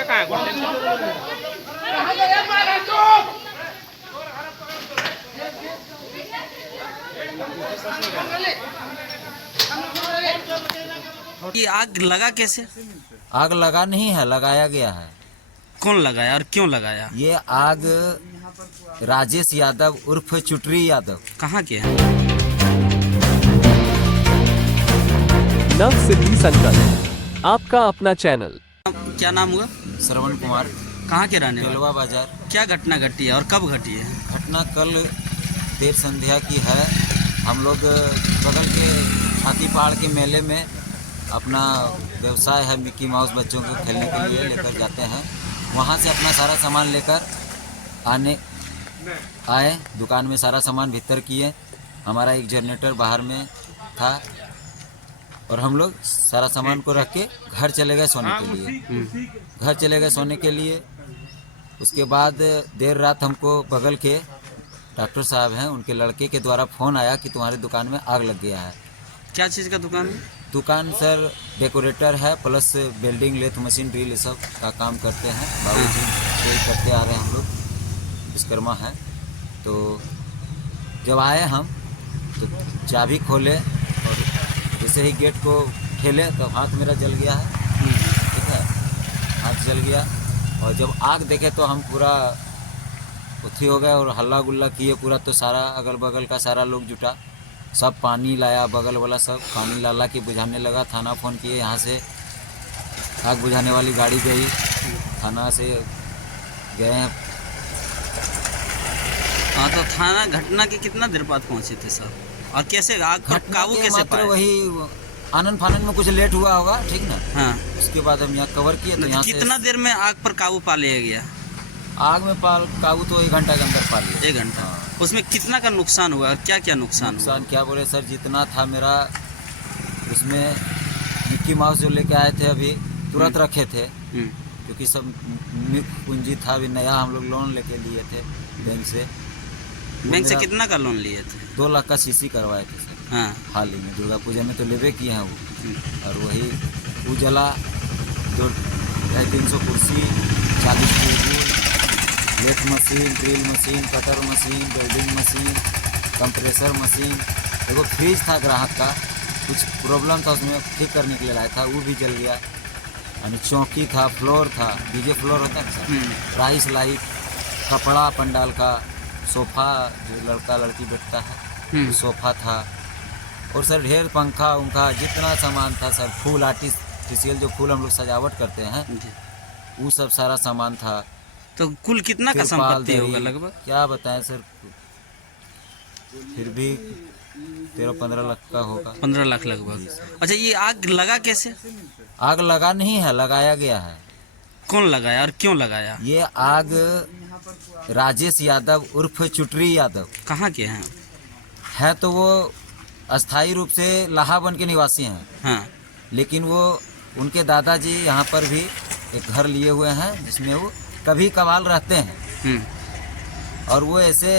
बच्चा कहाँ है? ये आग लगा कैसे? आग लगा नहीं है, लगाया गया है। कौन लगाया और क्यों लगाया? ये आग राजेश यादव उर्फ चुटरी यादव कहाँ के हैं? नव सिद्धि संकल्प, आपका अपना चैनल। क्या नाम हुआ? श्रवण कुमार, कहाँ के रहने वाले? तेलवा बाजार। क्या घटना घटी है और कब घटी है? घटना कल देर संध्या की है। हम लोग बगल के हाथी पहाड़ के मेले में अपना व्यवसाय है मिक्की माउस बच्चों को खेलने के लिए लेकर जाते हैं। वहाँ से अपना सारा सामान लेकर आए दुकान में, सारा सामान भीतर किए। हमारा एक जनरेटर बाहर में था और हम लोग सारा सामान को रख के घर चले गए सोने के लिए। घर चले गए सोने के लिए। उसके बाद देर रात हमको बगल के डॉक्टर साहब हैं, उनके लड़के के द्वारा फ़ोन आया कि तुम्हारी दुकान में आग लग गया है। क्या चीज़ का दुकान है? दुकान सर डेकोरेटर है, plus welding, lathe machine, drill, सब का काम करते हैं। बाबूजी यही करते आ रहे हैं हम लोग, विश्वकर्मा है। तो जब आए हम तो चाबी खोले और जैसे ही गेट को खेले तो हाथ मेरा जल गया है। ठीक है, हाथ जल गया। और जब आग देखे तो हम पूरा उथी हो गए और हल्ला गुल्ला किए पूरा। तो सारा अगल बगल का सारा लोग जुटा, सब पानी लाया, बगल वाला सब पानी ला के बुझाने लगा। थाना फ़ोन किए, यहाँ से आग बुझाने वाली गाड़ी गई, थाना से गए हैं। हाँ, तो थाना घटना के कितना देर बाद पहुँचे थे सर? और कैसे आग पर काबू कैसे पाए? वही आनन फानन में कुछ लेट हुआ होगा, ठीक ना। हाँ, उसके बाद हम यहाँ कवर किए तो यहाँ कितना देर में आग पर काबू पा लिया गया? आग में काबू तो 1 घंटा के अंदर पा लिया। 1 घंटा। उसमें कितना का नुकसान हुआ और क्या क्या नुकसान हुआ? क्या बोले सर, जितना था मेरा उसमें मिक्की माउस जो लेके आए थे अभी तुरंत रखे थे, क्योंकि सब पूंजी था, अभी नया हम लोग लोन लेके लिए थे बैंक से। बैंक से कितना का लोन लिए थे? 2 लाख का सीसी करवाए थे सर। हाँ, हाल ही में दुर्गा पूजा में तो लेवे किए हैं वो। और वही उजला 250-300 कुर्सी, 40 table, lathe machine, drill machine, cutter machine, welding machine, compressor machine. एगो फ्रिज था ग्राहक का, कुछ प्रॉब्लम था उसमें, ठीक करने के लिए लाया था, वो भी जल गया। यानी चौकी था, फ्लोर था, डीजे फ्लोर होता है सर, राइस लाइट, कपड़ा पंडाल का, सोफ़ा जो लड़का लड़की बैठता है, सोफ़ा था। और सर ढेर पंखा उंखा जितना सामान था सर, फूल आर्टिफिशियल जो फूल हम लोग सजावट करते हैं, वो सब सारा सामान था। तो कुल कितना का संपत्ति होगा लगभग? क्या बताएं सर, फिर भी 13-15 लाख का होगा। 15 लाख लगभग। अच्छा, ये आग लगा कैसे? आग लगा नहीं है, लगाया गया है। कौन लगाया और क्यों लगाया? ये आग राजेश यादव उर्फ चुटरी यादव कहाँ के हैं? है तो वो अस्थाई रूप से इलाहाबाद के निवासी हैं। हाँ, लेकिन वो उनके दादाजी यहाँ पर भी एक घर लिए हुए हैं जिसमें वो कभी कभार रहते हैं। और वो ऐसे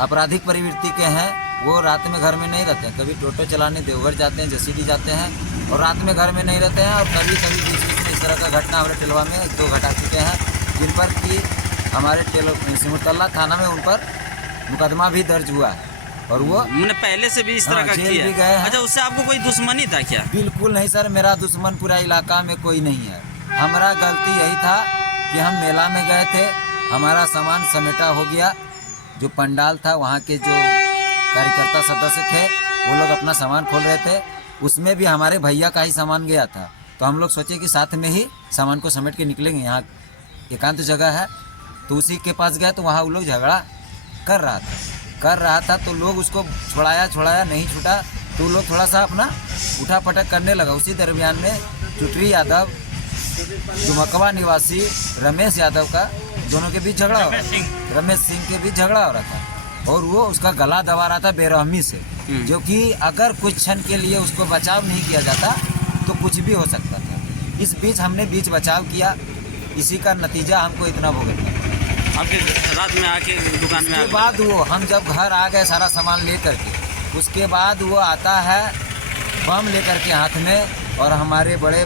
आपराधिक प्रवृत्ति के हैं, वो रात में घर में नहीं रहते हैं। कभी टोटो चलाने देवघर जाते हैं, जसीडी जाते हैं और रात में घर में नहीं रहते हैं। और कभी कभी बीच में इस तरह का घटना हमारे टेलवा में 1-2 घटा चुके हैं, जिन पर कि हमारे सिमुतल्ला थाना में उन पर मुकदमा भी दर्ज हुआ है। और वो मैंने पहले से भी इस तरह का जेल किया भी है। गए हैं। अच्छा, उससे आपको कोई दुश्मनी था क्या? बिल्कुल नहीं सर, मेरा दुश्मन पूरा इलाका में कोई नहीं है। हमारा गलती यही था कि हम मेला में गए थे, हमारा सामान समेटा हो गया। जो पंडाल था वहाँ के जो कार्यकर्ता सदस्य थे वो लोग अपना सामान खोल रहे थे, उसमें भी हमारे भैया का ही सामान गया था। तो हम लोग सोचे कि साथ में ही सामान को समेट के निकलेंगे। यहाँ एकांत जगह है तो उसी के पास गए तो वहाँ वो लोग झगड़ा कर रहा था तो लोग उसको छुड़ाया नहीं छूटा, तो लोग थोड़ा सा अपना उठा पटक करने लगा। उसी दरमियान में चुटरी यादव दुमकवा निवासी रमेश यादव का दोनों के बीच झगड़ा हो रहा था, रमेश सिंह के बीच झगड़ा हो रहा था। और वो उसका गला दबा रहा था बेरहमी से, जो कि अगर कुछ क्षण के लिए उसको बचाव नहीं किया जाता तो कुछ भी हो सकता था। इस बीच हमने बीच बचाव किया, इसी का नतीजा हमको इतना भुगतना। आपके रात में आके दुकान में उसके बाद वो हम जब घर आ गए सारा सामान ले करके, उसके बाद वो आता है बम लेकर के हाथ में और हमारे बड़े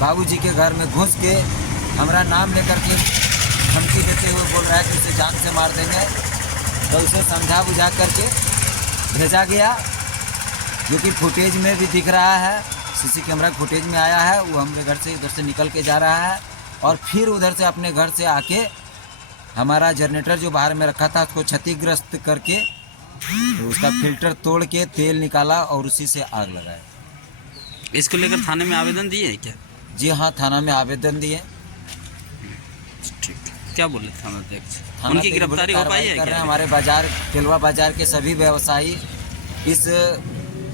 बाबूजी के घर में घुस के हमारा नाम लेकर के धमकी देते हुए बोल रहा है कि उसे जान से मार देंगे। तो उसे समझा बुझा करके भेजा गया, जो कि फुटेज में भी दिख रहा है, सीसी कैमरा फुटेज में आया है। वो हमारे घर से उधर से निकल के जा रहा है और फिर उधर से अपने घर से आके हमारा जनरेटर जो बाहर में रखा था उसको क्षतिग्रस्त करके तो उसका फिल्टर तोड़ के तेल निकाला और उसी से आग लगाया। इसको लेकर थाने में आवेदन दिए है क्या? जी हाँ, थाना में आवेदन दिए। ठीक, क्या बोले थाना अध्यक्ष? थाना उनकी पे गिरफ्तारी हो पाई कार्रवाई है कर रहे क्या? हैं। हमारे बाजार तिलवा बाजार के सभी व्यवसायी इस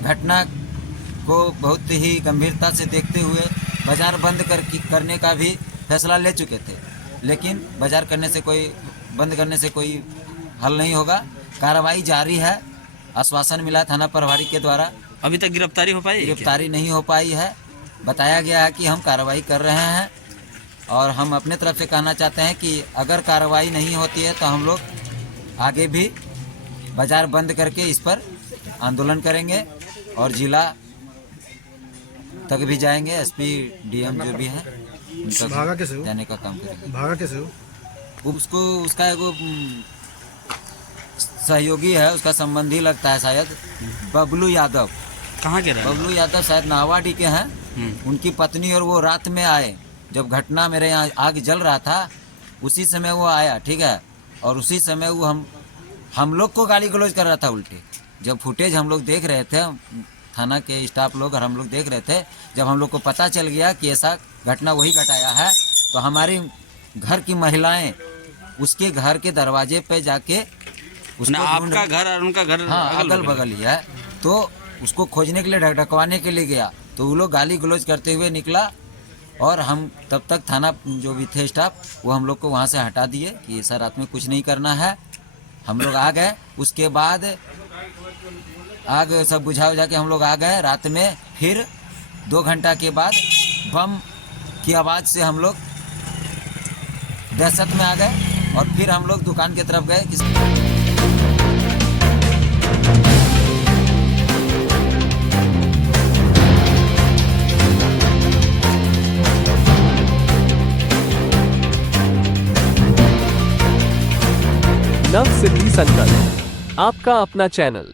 घटना को बहुत ही गंभीरता से देखते हुए बाजार बंद करने का भी फैसला ले चुके थे, लेकिन बाजार बंद करने से कोई हल नहीं होगा। कार्रवाई जारी है। आश्वासन मिला थाना प्रभारी के द्वारा, अभी तक गिरफ्तारी हो पाई है क्या? गिरफ्तारी नहीं हो पाई है। बताया गया है कि हम कार्रवाई कर रहे हैं और हम अपने तरफ से कहना चाहते हैं कि अगर कार्रवाई नहीं होती है तो हम लोग आगे भी बाजार बंद करके इस पर आंदोलन करेंगे और जिला तक भी जाएंगे। एसपी डीएम जो भी है उनका भागा कैसे हो? जाने का काम करेंगे। भागा कैसे हो? उसका एगो सहयोगी है, उसका संबंधी लगता है शायद, बबलू यादव। कहाँ के रहे? बबलू यादव शायद नावाडी के हैं। उनकी पत्नी और वो रात में आए, जब घटना मेरे यहाँ आग जल रहा था उसी समय वो आया, ठीक है। और उसी समय वो हम लोग को गाली गलौज कर रहा था उल्टे। जब फुटेज हम लोग देख रहे थे, थाना के स्टाफ लोग और हम लोग देख रहे थे, जब हम लोग को पता चल गया कि ऐसा घटना वही घटाया है, तो हमारी घर की महिलाएं उसके घर के दरवाजे पे जाके उसको आपका घर और उनका घर हाँ अगल बगल ही है, तो उसको खोजने के लिए ढकढकवाने के लिए गया, तो वो लोग गाली गलौज करते हुए निकला। और हम तब तक थाना जो भी थे स्टाफ वो हम लोग को वहाँ से हटा दिए कि ऐसा रात में कुछ नहीं करना है। हम लोग आ गए, उसके बाद आग सब बुझा के हम लोग आ गए रात में। फिर 2 घंटा के बाद बम की आवाज़ से हम लोग दहशत में आ गए और फिर हम लोग दुकान की तरफ गए। नव सिद्धि संकल्प, आपका अपना चैनल।